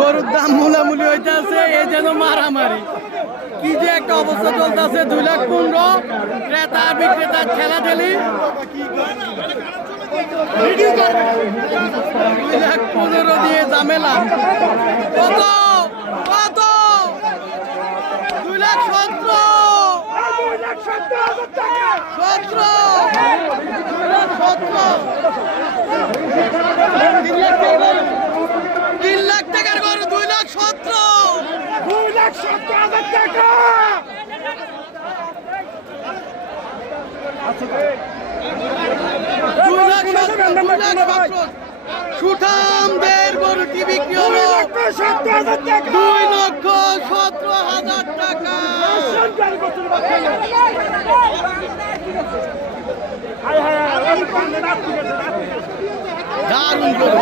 গরুর দাম মুলামুলি হইতেছে, এ যেন মারামারি। কি যে একটা অবস্থা চলতেছে, 2,15,000 ক্রেতা বিক্রেতার ঠেলাঠেলি। 2,15,000 দিয়ে ঝামেলা। কত কত 2,17,000 3,00,000 টাকার গরু 2,17,000 টাকা। সুঠামদের গরুটি বিক্রি হলো 2,17,000 টাকা। দারুণ গরু।